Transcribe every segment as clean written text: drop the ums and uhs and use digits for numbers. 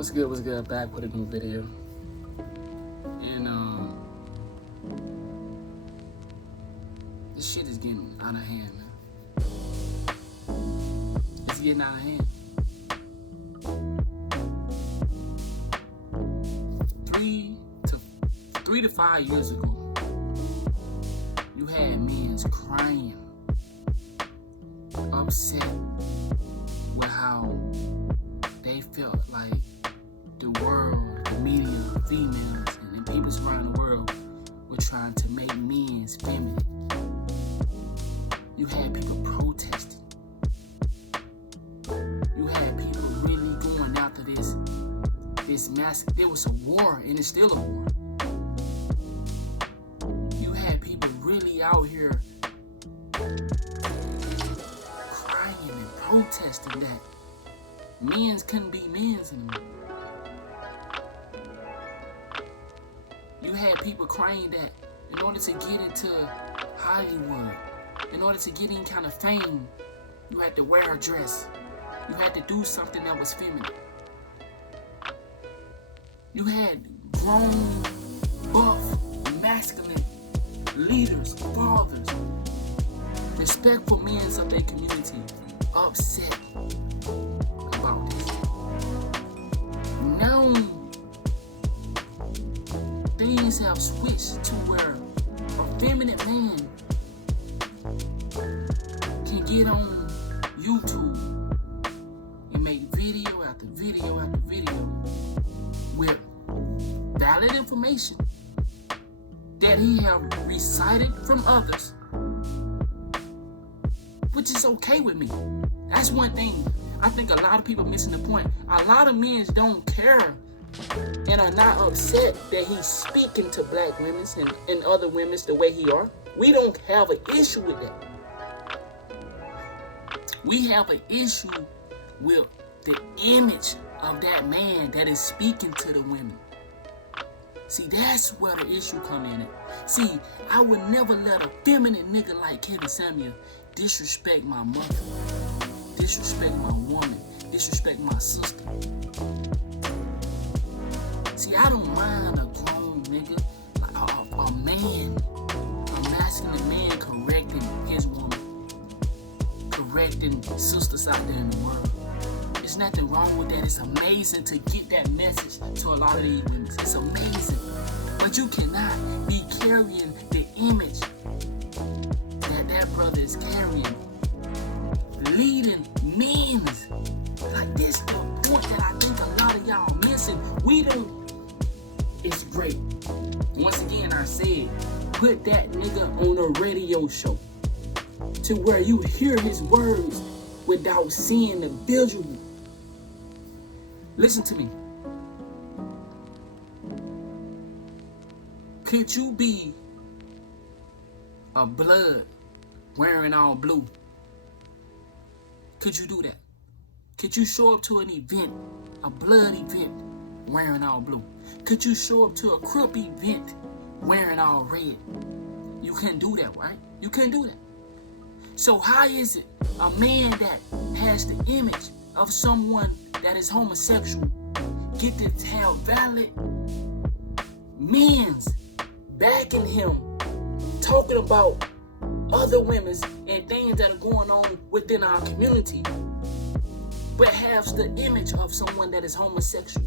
What's good? What's good? Back with a new video. And this shit is getting out of hand, man. It's getting out of hand. 3 to 5 years ago, you had men crying, upset with how they felt like the world, the media, females, and the people around the world were trying to make men feminine. You had people protesting. You had people really going after this mass. There was a war, and it's still a war. You had people really out here crying and protesting that men's couldn't be men's anymore. You had people crying that in order to get into Hollywood, in order to get any kind of fame, you had to wear a dress. You had to do something that was feminine. You had grown, buff, masculine leaders, fathers, respectful men of their community upset about this. Now, things have switched to where a feminine man can get on YouTube and make video after video after video with valid information that he have recited from others, which is okay with me. That's one thing I think a lot of people missing the point. A lot of men don't care and are not upset that he's speaking to black women and other women the way he are. We don't have an issue with that. We have an issue with the image of that man that is speaking to the women. See, that's where the issue come in at. See, I would never let a feminine nigga like Kevin Samuel disrespect my mother, disrespect my woman, disrespect my sister. See, I don't mind a grown nigga, a man, a masculine man correcting his woman, correcting sisters out there in the world. There's nothing wrong with that. It's amazing to get that message to a lot of these women. It's amazing. But you cannot be carrying the image that brother is carrying, leading men. Like this is the point that I think a lot of y'all missing. We don't. It's great. Once again, I said, put that nigga on a radio show to where you hear his words without seeing the visual. Listen to me. Could you be a blood wearing all blue? Could you do that? Could you show up to an event, a blood event, wearing all blue? Could you show up to a Crip event wearing all red? You couldn't do that, right? You couldn't do that. So how is it a man that has the image of someone that is homosexual get to have valid men's backing him, talking about other women's and things that are going on within our community, but has the image of someone that is homosexual?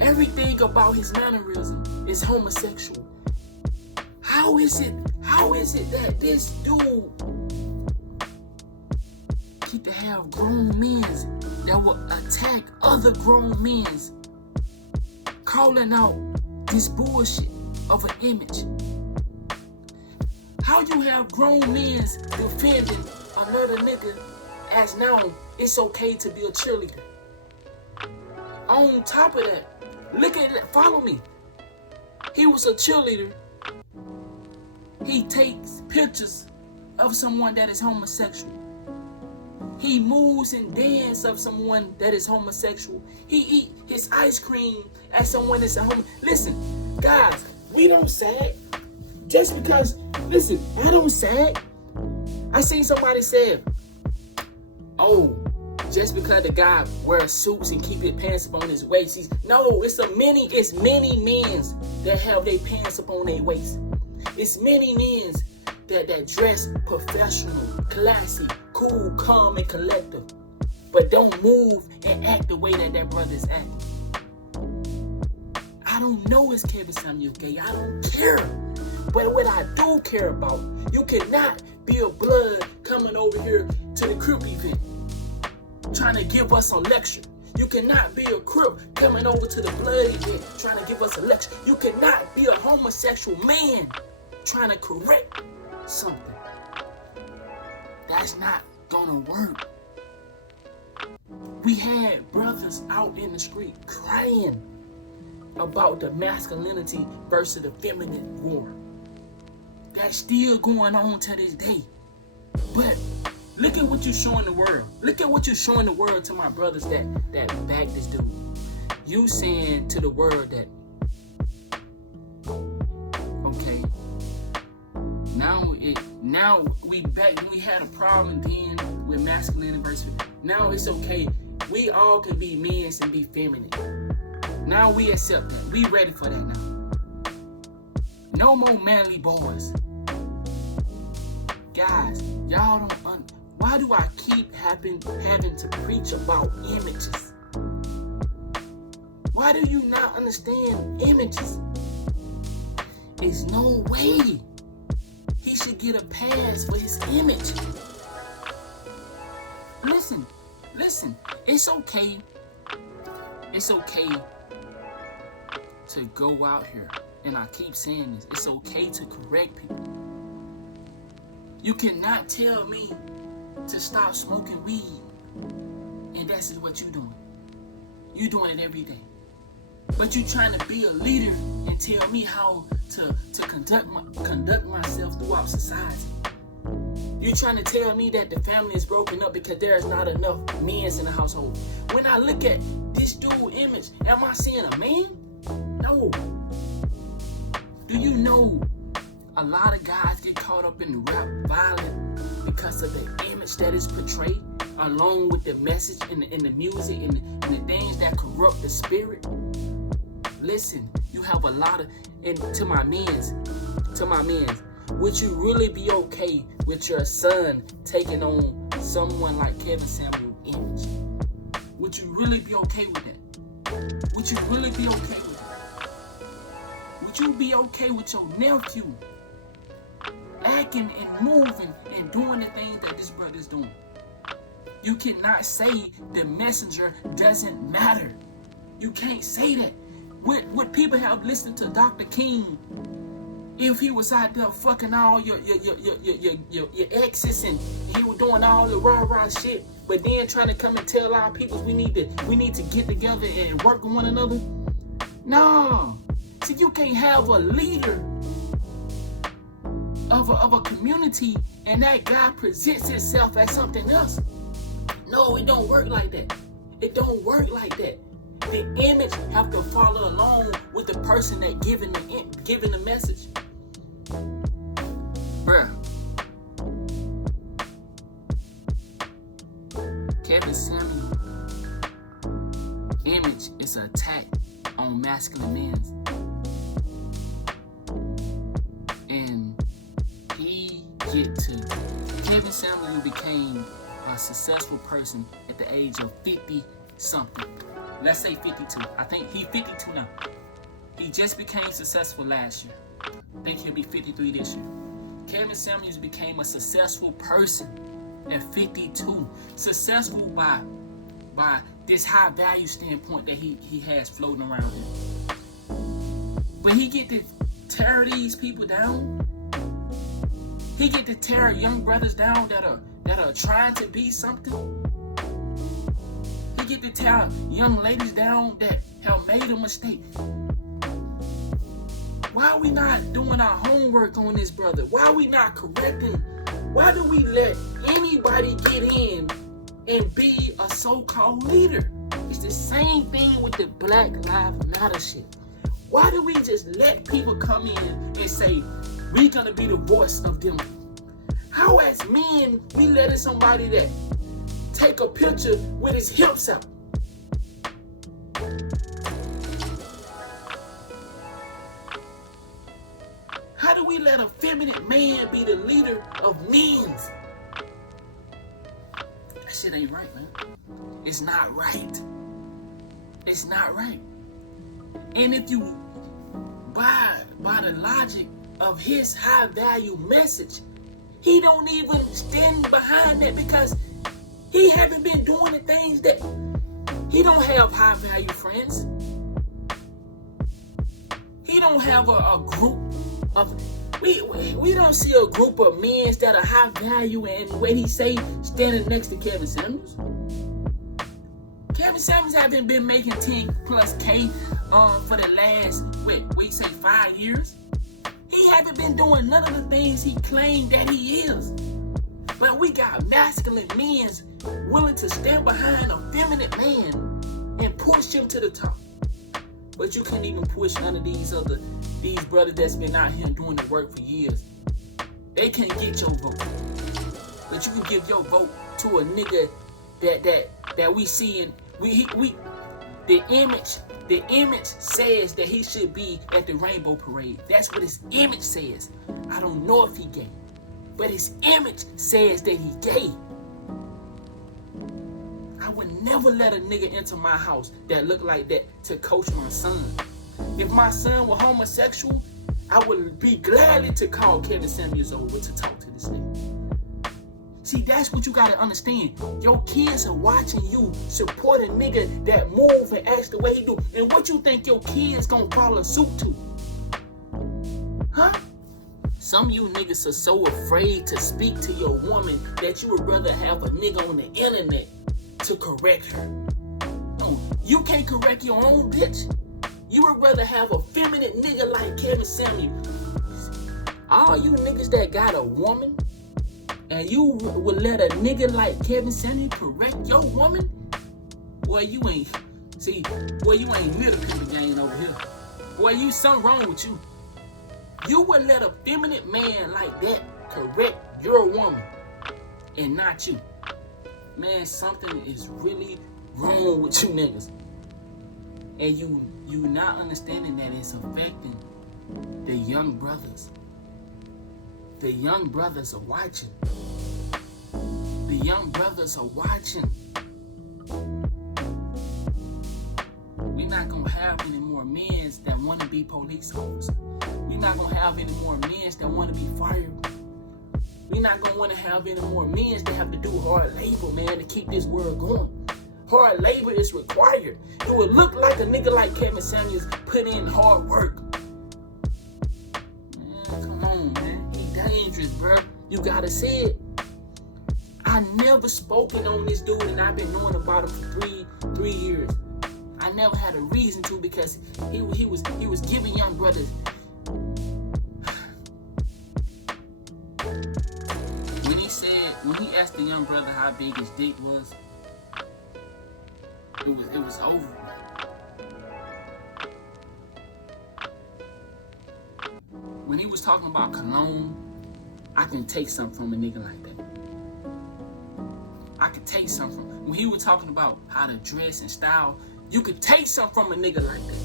Everything about his mannerism is homosexual. How is it that this dude get to have grown men that will attack other grown men, calling out this bullshit of an image? How you have grown men defending another nigga as now it's okay to be a cheerleader? On top of that, look at that, follow me. He was a cheerleader. He takes pictures of someone that is homosexual. He moves and dances of someone that is homosexual. He eat his ice cream as someone that's a homo. Listen, guys, we don't sag. Just because, listen, I don't sag. I seen somebody say, oh, Just because the guy wears suits and keep his pants up on his waist, it's many men that have their pants up on their waist. It's many men that dress professional, classy, cool, calm, and collective, but don't move and act the way that brother is acting. I don't know is Kevin Samuel gay. I don't care. But what I do care about, you cannot be a blood coming over here to the Crip event trying to give us a lecture. You cannot be a Crip coming over to the blood event trying to give us a lecture. You cannot be a homosexual man trying to correct something. That's not gonna work. We had brothers out in the street crying about the masculinity versus the feminine war. That's still going on to this day. But look at what you're showing the world. Look at what you're showing the world to my brothers that back this dude. You saying to the world that, okay, now we back when we had a problem then with masculinity versus. Now it's okay. We all can be men and be feminine. Now we accept that. We ready for that now. No more manly boys. Guys, y'all don't why do I keep having to preach about images? Why do you not understand images? There's no way he should get a pass for his image. Listen, it's okay. It's okay to go out here, and I keep saying this, it's okay to correct people. You cannot tell me to stop smoking weed, and that's what you're doing. You're doing it every day. But you trying to be a leader and tell me how to conduct myself throughout society. You trying to tell me that the family is broken up because there's not enough men in the household. When I look at this dude image, am I seeing a man? No. Do you know a lot of guys get caught up in the rap violence because of the image that is portrayed, along with the message and the music and the things that corrupt the spirit? Listen, you have a lot of, and to my men's, would you really be okay with your son taking on someone like Kevin Samuel's image? Would you really be okay with that? Would you really be okay with that? Would you be okay with your nephew acting and moving and doing the things that this brother's doing? You cannot say the messenger doesn't matter. You can't say that. Would people have listened to Dr. King if he was out there fucking all your exes and he was doing all the rah-rah shit, but then trying to come and tell our people we need to get together and work with one another? No. See, you can't have a leader of a community and that guy presents himself as something else. No, it don't work like that. It don't work like that. The image have to follow along with the person that giving the message. Bruh. Kevin Samuel's image is an attack on masculine men. And Kevin Samuel became a successful person at the age of 50 something. Let's say 52. I think he's 52 now. He just became successful last year. I think he'll be 53 this year. Kevin Samuels became a successful person at 52. Successful by this high value standpoint that he has floating around him. But he get to tear these people down. He get to tear young brothers down that are trying to be something. He get to tear young ladies down that have made a mistake. Why are we not doing our homework on this brother? Why are we not correcting? Why do we let anybody get in and be a so-called leader? It's the same thing with the Black Lives Matter shit. Why do we just let people come in and say, we're gonna be the voice of them? How as men, we letting somebody that take a picture with his hips out? How do we let a feminine man be the leader of men's? That shit ain't right, man. It's not right. It's not right. And if you, by the logic of his high value message, he don't even stand behind that because he haven't been doing the things that he don't have high value friends. He don't have a group of we don't see a group of men that are high value and what he say standing next to Kevin Samuels. Kevin Samuels haven't been making 10 plus K for the last, we say 5 years. He haven't been doing none of the things he claimed that he is. But we got masculine men willing to stand behind a feminine man and push him to the top. But you can't even push none of these brothers that's been out here doing the work for years. They can't get your vote. But you can give your vote to a nigga that we see in the image says that he should be at the Rainbow Parade. That's what his image says. I don't know if he gay, but his image says that he gay. I would never let a nigga enter my house that looked like that to coach my son. If my son were homosexual, I would be gladly to call Kevin Samuels over to talk to this nigga. See, that's what you gotta understand. Your kids are watching you support a nigga that move and acts the way he do. And what you think your kids gonna follow suit to? Huh? Some of you niggas are so afraid to speak to your woman that you would rather have a nigga on the internet to correct her. No, you can't correct your own bitch. You would rather have a feminine nigga like Kevin Samuels. All you niggas that got a woman and you would let a nigga like Kevin Samuels correct your woman? Boy, you ain't little people gang over here. Boy, something wrong with you. You would let a feminine man like that correct your woman and not you. Man, something is really wrong with you niggas. And you not understanding that it's affecting the young brothers. The young brothers are watching. The young brothers are watching. We're not gonna have any more men that want to be police officers. We're not gonna have any more men that want to be firemen. We're not gonna want to have any more men that have to do hard labor, man, to keep this world going. Hard labor is required. It would look like a nigga like Kevin Samuels put in hard work. Man, come on, man. He dangerous, bro. You gotta say it. I never spoken on this dude, and I've been knowing about him for three years. I never had a reason to because he was giving young brothers. When he asked the young brother how big his dick was, it was over. When he was talking about cologne, I can take something from a nigga like that. I could take something from. When he was talking about how to dress and style, you could take something from a nigga like that.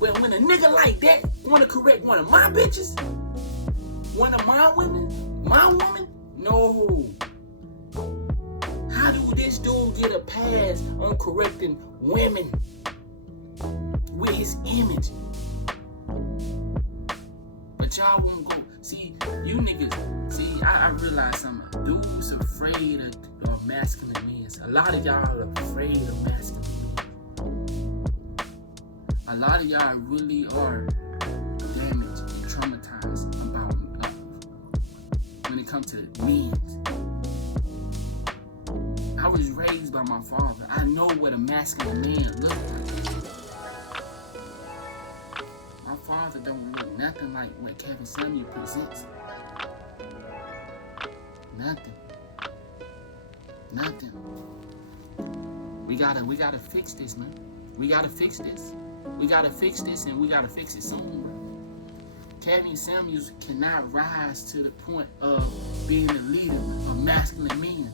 But when a nigga like that want to correct one of my bitches, one of my women, my woman, no. How do this dude get a pass on correcting women with his image? But y'all won't go. See, you niggas, I realize something. Dudes are afraid of masculine men. A lot of y'all are afraid of masculine men. A lot of y'all really are damaged and traumatized about when it comes to men. I was raised by my father. I know what a masculine man looks like. My father don't look nothing like what Kevin Samuels presents. Nothing. We gotta fix this, man. We gotta fix this. We gotta fix this, and we gotta fix it soon, bro. Kevin Samuels cannot rise to the point of being the leader of masculine men.